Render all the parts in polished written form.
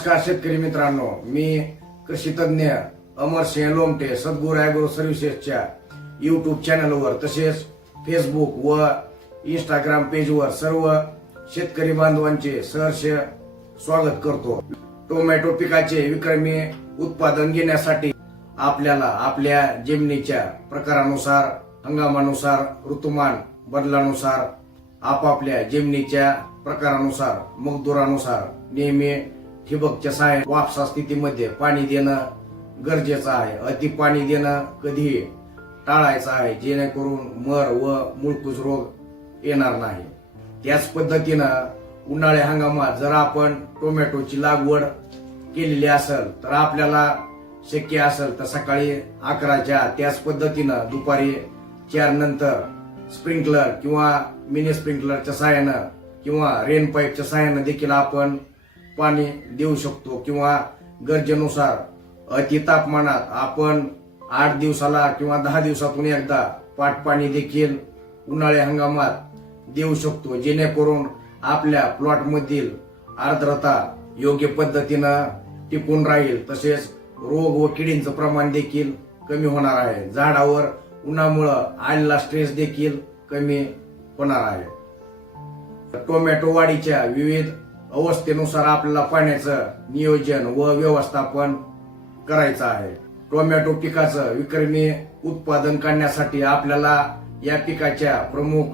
नमस्कार शेतकरी मित्रांनो, मी कृषी तज्ञ अमरसिंह लोमटे सद्गुरू ॲग्रो सर्व्हिसेसच्या युट्यूब चॅनलवर तसेच फेसबुक व इंस्टाग्राम पेजवर सर्व शेतकरी बांधवांचे सहर्ष स्वागत करतो। टोमॅटो पिकाचे विक्रमी उत्पादन घेण्यासाठी आपल्याला आपल्या जमिनीच्या प्रकारानुसार, हंगामानुसार, ऋतुमान बदलानुसार, आपापल्या जमिनीच्या प्रकारानुसार, मजदुरानुसार नेहमी ठिबकच्या सहाय्याने वापसा स्थितीमध्ये पाणी देणं गरजेचं आहे। अति पाणी देणं कधी टाळायचं आहे, जेणेकरून मर व मुळकुज रोग येणार नाही। त्याच पद्धतीनं उन्हाळी हंगामात जर आपण टोमॅटोची लागवड केलेली असेल तर आपल्याला शक्य असेल तर सकाळी 11च्या त्याच पद्धतीनं दुपारी 4 नंतर स्प्रिंकलर किंवा मिनी स्प्रिंकलरच्या सहाय्यानं किंवा रेन पाईपच्या सहाय्यानं देखील आपण पाणी देऊ शकतो किंवा गरजेनुसार अति तापमानात आपण 8 दिवसाला किंवा 10 दिवसातून एकदा पाट पाणी देखील उन्हाळी हंगामात देऊ शकतो, जेणेकरून आपल्या प्लॉट मधील आर्द्रता योग्य पद्धतीनं टिकून राहील। तसेच रोग व किडींचं प्रमाण देखील कमी होणार आहे। झाडावर उन्हामुळे आलेला स्ट्रेस देखील कमी होणार आहे। टोमॅटो वाढीच्या विविध अवस्थेनुसार आपल्याला पाण्याचं नियोजन व व्यवस्थापन करायचं आहे। टोमॅटो पिकाचं विक्रमी उत्पादन करण्यासाठी आपल्याला या पिकाच्या प्रमुख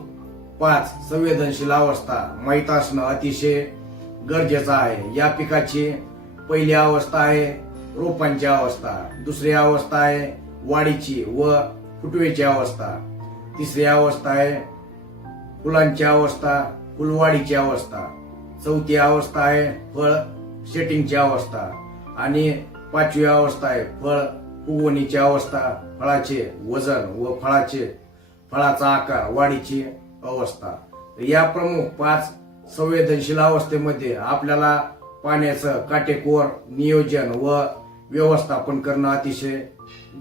5 संवेदनशील अवस्था माहित असणं अतिशय गरजेचं आहे। या पिकाची पहिली अवस्था आहे रोपांची अवस्था, दुसरी अवस्था आहे वाढीची व फुटवेची अवस्था, तिसरी अवस्था आहे फुलांची अवस्था, फुलवाढीची अवस्था, चौथी अवस्था आहे फळ सेटिंगची अवस्था आणि 5वी अवस्था आहे फळ फुगवणीची अवस्था, फळाचे वजन व फळाचा आकार वाढीची अवस्था। या प्रमुख 5 संवेदनशील अवस्थेमध्ये आपल्याला पाण्याचं काटेकोर नियोजन व व्यवस्थापन करणं अतिशय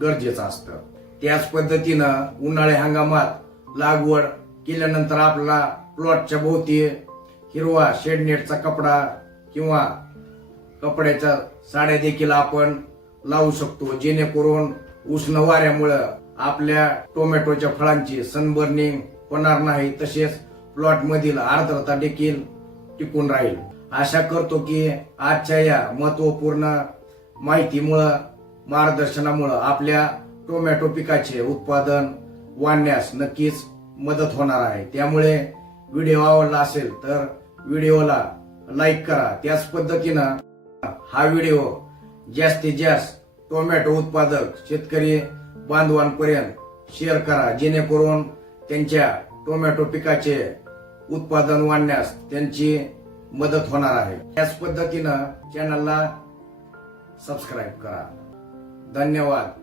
गरजेचं असतं। त्याच पद्धतीनं उन्हाळी हंगामात लागवड केल्यानंतर आपल्याला प्लॉटच्या भोवती हिरवा शेडनेटचा कपडा किंवा कपड्याच्या साड्या देखील आपण लावू शकतो, जेणेकरून उष्ण वाऱ्यामुळे आपल्या टोमॅटोच्या फळांची सनबर्निंग होणार नाही, तसेच प्लॉट मधील आर्द्रता देखील टिकून राहील। आशा करतो की आजच्या या महत्वपूर्ण माहितीमुळे मार्गदर्शनामुळे आपल्या टोमॅटो पिकाचे उत्पादन वाढण्यास नक्कीच मदत होणार आहे। त्यामुळे व्हिडिओ आवडला असेल तर व्हिडिओला लाईक करा। त्याच पद्धतीनं हा व्हिडिओ जास्तीत जास्त टोमॅटो उत्पादक शेतकरी बांधवांपर्यंत शेअर करा, जेणेकरून त्यांच्या टोमॅटो पिकाचे उत्पादन वाढण्यास त्यांची मदत होणार आहे। त्याच पद्धतीनं चॅनलला सबस्क्राईब करा। धन्यवाद।